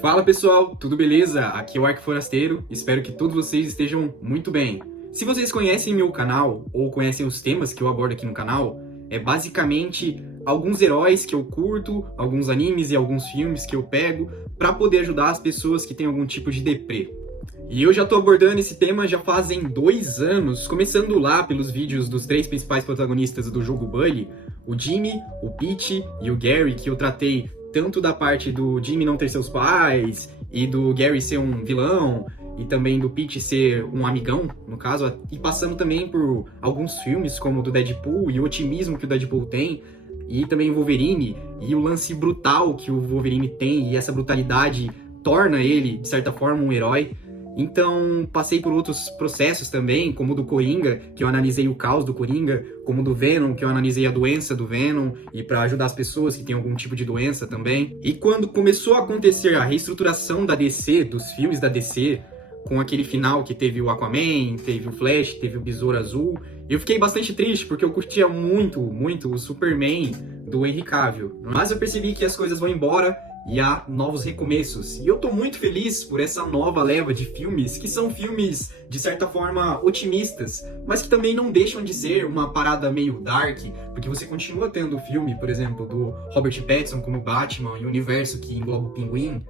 Fala pessoal, tudo beleza? Aqui é o Ark Forasteiro, espero que todos vocês estejam muito bem. Se vocês conhecem meu canal, ou conhecem os temas que eu abordo aqui no canal, é basicamente alguns heróis que eu curto, alguns animes e alguns filmes que eu pego para poder ajudar as pessoas que têm algum tipo de deprê. E eu já tô abordando esse tema já fazem 2 anos, começando lá pelos vídeos dos 3 principais protagonistas do jogo Bully, o Jimmy, o Pete e o Gary, que eu tratei tanto da parte do Jimmy não ter seus pais, e do Gary ser um vilão, e também do Pete ser um amigão, no caso, e passando também por alguns filmes, como o do Deadpool, e o otimismo que o Deadpool tem, e também o Wolverine, e o lance brutal que o Wolverine tem, e essa brutalidade torna ele, de certa forma, um herói. Então, passei por outros processos também, como o do Coringa, que eu analisei o caos do Coringa, como o do Venom, que eu analisei a doença do Venom, e para ajudar as pessoas que têm algum tipo de doença também. E quando começou a acontecer a reestruturação da DC, dos filmes da DC, com aquele final que teve o Aquaman, teve o Flash, teve o Besouro Azul, eu fiquei bastante triste, porque eu curtia muito, muito o Superman do Henry Cavill. Mas eu percebi que as coisas vão embora, e há novos recomeços. E eu tô muito feliz por essa nova leva de filmes, que são filmes, de certa forma, otimistas, mas que também não deixam de ser uma parada meio dark, porque você continua tendo o filme, por exemplo, do Robert Pattinson como Batman, e o universo que engloba o Pinguim.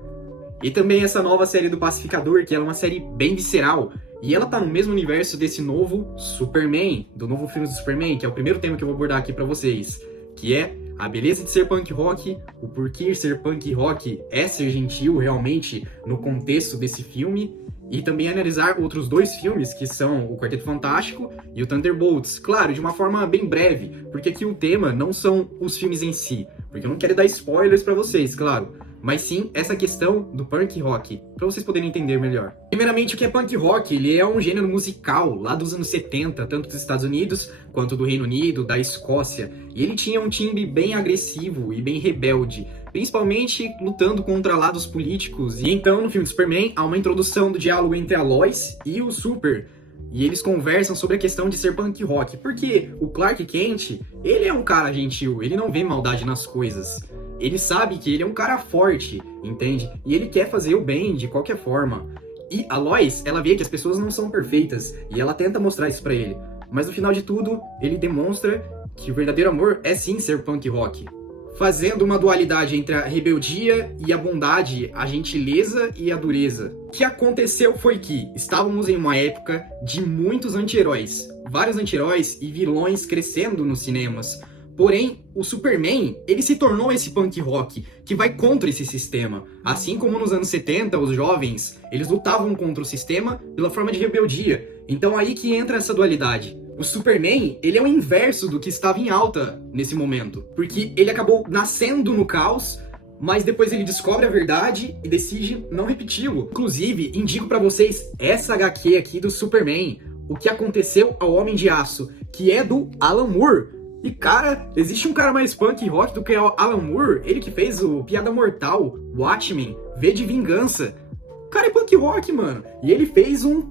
E também essa nova série do Pacificador, que ela é uma série bem visceral, e ela tá no mesmo universo desse novo Superman, do novo filme do Superman, que é o primeiro tema que eu vou abordar aqui pra vocês, que é a beleza de ser punk rock, o porquê ser punk rock é ser gentil realmente no contexto desse filme, e também analisar outros 2 filmes, que são o Quarteto Fantástico e o Thunderbolts. Claro, de uma forma bem breve, porque aqui o tema não são os filmes em si, porque eu não quero dar spoilers pra vocês, claro, mas sim essa questão do punk rock, para vocês poderem entender melhor. Primeiramente, o que é punk rock? Ele é um gênero musical lá dos anos 70, tanto dos Estados Unidos quanto do Reino Unido, da Escócia, e ele tinha um timbre bem agressivo e bem rebelde, principalmente lutando contra lados políticos. E então, no filme do Superman, há uma introdução do diálogo entre a Lois e o Super, e eles conversam sobre a questão de ser punk rock, porque o Clark Kent, ele é um cara gentil, ele não vê maldade nas coisas. Ele sabe que ele é um cara forte, entende? E ele quer fazer o bem de qualquer forma. E a Lois, ela vê que as pessoas não são perfeitas, e ela tenta mostrar isso pra ele. Mas no final de tudo, ele demonstra que o verdadeiro amor é sim ser punk rock, fazendo uma dualidade entre a rebeldia e a bondade, a gentileza e a dureza. O que aconteceu foi que estávamos em uma época de muitos anti-heróis, vários anti-heróis e vilões crescendo nos cinemas. Porém, o Superman, ele se tornou esse punk rock que vai contra esse sistema. Assim como nos anos 70, os jovens, eles lutavam contra o sistema pela forma de rebeldia. Então aí que entra essa dualidade. O Superman, ele é o inverso do que estava em alta nesse momento, porque ele acabou nascendo no caos, mas depois ele descobre a verdade e decide não repeti-lo. Inclusive, indico pra vocês essa HQ aqui do Superman, O que Aconteceu ao Homem de Aço, que é do Alan Moore. E cara, existe um cara mais punk rock do que o Alan Moore, ele que fez o Piada Mortal, Watchmen, V de Vingança. O cara é punk rock, mano. E ele fez um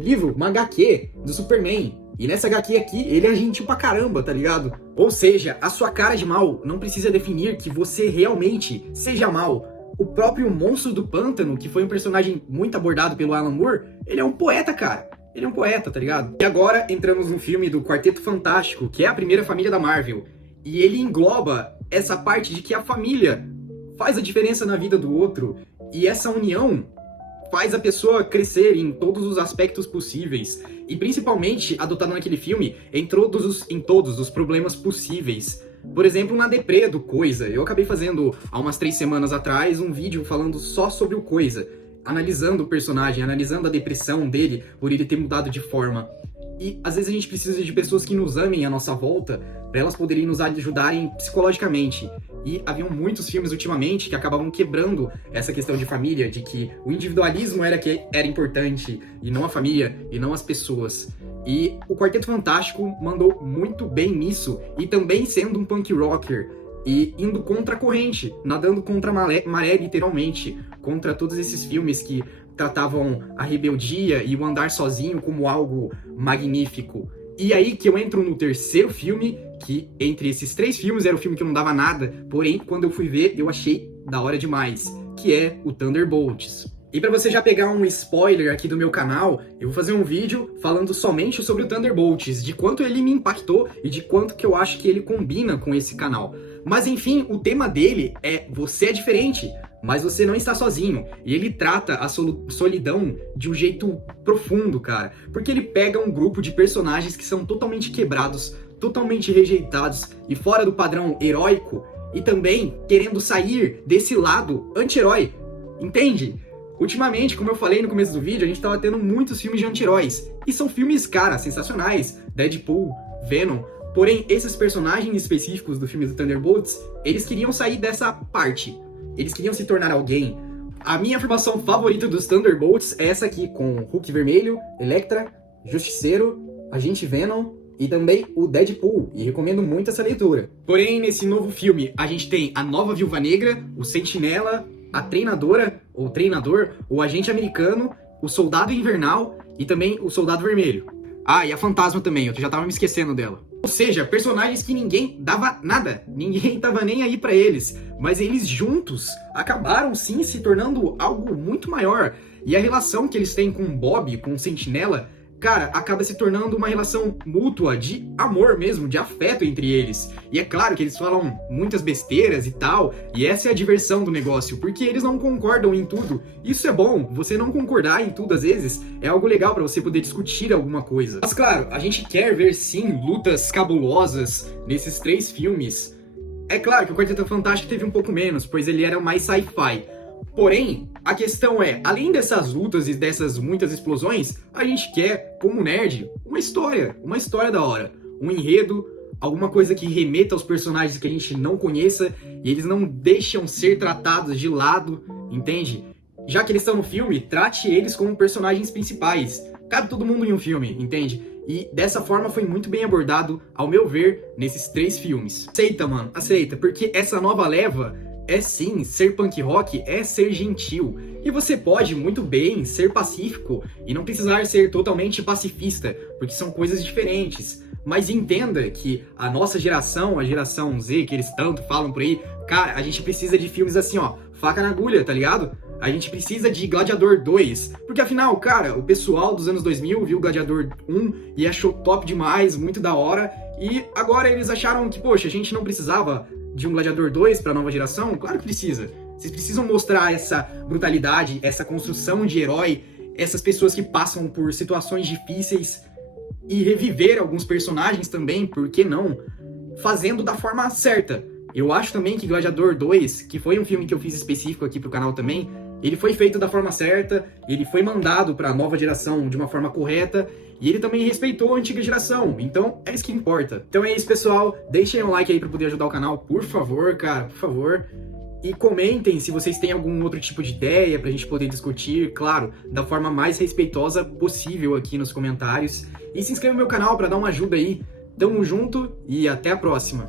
livro, uma HQ do Superman. E nessa HQ aqui, ele é gentil pra caramba, tá ligado? Ou seja, a sua cara de mal não precisa definir que você realmente seja mal. O próprio Monstro do Pântano, que foi um personagem muito abordado pelo Alan Moore, ele é um poeta, cara. Ele é um poeta, tá ligado? E agora entramos no filme do Quarteto Fantástico, que é a primeira família da Marvel. E ele engloba essa parte de que a família faz a diferença na vida do outro. E essa união faz a pessoa crescer em todos os aspectos possíveis. E principalmente, adotado naquele filme, em todos os problemas possíveis. Por exemplo, na deprê do Coisa. Eu acabei fazendo, há umas 3 semanas atrás, um vídeo falando só sobre o Coisa, analisando o personagem, analisando a depressão dele por ele ter mudado de forma. E às vezes a gente precisa de pessoas que nos amem à nossa volta, para elas poderem nos ajudarem psicologicamente. E haviam muitos filmes ultimamente que acabavam quebrando essa questão de família, de que o individualismo era que era importante, e não a família, e não as pessoas. E o Quarteto Fantástico mandou muito bem nisso, e também sendo um punk rocker, e indo contra a corrente, nadando contra a maré literalmente, contra todos esses filmes que tratavam a rebeldia e o andar sozinho como algo magnífico. E aí que eu entro no terceiro filme, que entre esses 3 filmes era o filme que eu não dava nada, porém, quando eu fui ver, eu achei da hora demais, que é o Thunderbolts. E para você já pegar um spoiler aqui do meu canal, eu vou fazer um vídeo falando somente sobre o Thunderbolts, de quanto ele me impactou e de quanto que eu acho que ele combina com esse canal. Mas enfim, o tema dele é Você é Diferente, mas você não está sozinho. E ele trata a solidão de um jeito profundo, cara. Porque ele pega um grupo de personagens que são totalmente quebrados, totalmente rejeitados e fora do padrão heróico, e também querendo sair desse lado anti-herói, entende? Ultimamente, como eu falei no começo do vídeo, a gente tava tendo muitos filmes de anti-heróis. E são filmes, cara, sensacionais. Deadpool, Venom. Porém, esses personagens específicos do filme do Thunderbolts, eles queriam sair dessa parte. Eles queriam se tornar alguém. A minha formação favorita dos Thunderbolts é essa aqui, com Hulk Vermelho, Elektra, Justiceiro, Agente Venom e também o Deadpool. E recomendo muito essa leitura. Porém, nesse novo filme, a gente tem a nova Viúva Negra, o Sentinela, a Treinadora, ou Treinador, o Agente Americano, o Soldado Invernal e também o Soldado Vermelho. Ah, e a Fantasma também, eu já tava me esquecendo dela. Ou seja, personagens que ninguém dava nada, ninguém tava nem aí pra eles, mas eles juntos acabaram sim se tornando algo muito maior. E a relação que eles têm com o Bob, com o Sentinela, cara, acaba se tornando uma relação mútua, de amor mesmo, de afeto entre eles. E é claro que eles falam muitas besteiras e tal, e essa é a diversão do negócio, porque eles não concordam em tudo. Isso é bom, você não concordar em tudo às vezes é algo legal pra você poder discutir alguma coisa. Mas claro, a gente quer ver sim lutas cabulosas nesses 3 filmes. É claro que o Quarteto Fantástico teve um pouco menos, pois ele era mais sci-fi. Porém, a questão é, além dessas lutas e dessas muitas explosões, a gente quer, como nerd, uma história da hora, um enredo, alguma coisa que remeta aos personagens que a gente não conheça e eles não deixam ser tratados de lado, entende? Já que eles estão no filme, trate eles como personagens principais. Cabe todo mundo em um filme, entende? E dessa forma foi muito bem abordado, ao meu ver, nesses 3 filmes. Aceita, mano, aceita, porque essa nova leva é sim, ser punk rock é ser gentil. E você pode muito bem ser pacífico e não precisar ser totalmente pacifista, porque são coisas diferentes. Mas entenda que a nossa geração, a geração Z, que eles tanto falam por aí, cara, a gente precisa de filmes assim, ó, faca na agulha, tá ligado? A gente precisa de Gladiador 2, porque afinal, cara, o pessoal dos anos 2000 viu Gladiador 1 e achou top demais, muito da hora, e agora eles acharam que, poxa, a gente não precisava de um Gladiador 2 para a nova geração? Claro que precisa. Vocês precisam mostrar essa brutalidade, essa construção de herói, essas pessoas que passam por situações difíceis e reviver alguns personagens também, por que não? Fazendo da forma certa. Eu acho também que Gladiador 2, que foi um filme que eu fiz específico aqui pro canal também, ele foi feito da forma certa, ele foi mandado para a nova geração de uma forma correta, e ele também respeitou a antiga geração, então é isso que importa. Então é isso, pessoal, deixem um like aí para poder ajudar o canal, por favor, cara, por favor. E comentem se vocês têm algum outro tipo de ideia pra gente poder discutir, claro, da forma mais respeitosa possível aqui nos comentários. E se inscreva no meu canal para dar uma ajuda aí. Tamo junto e até a próxima.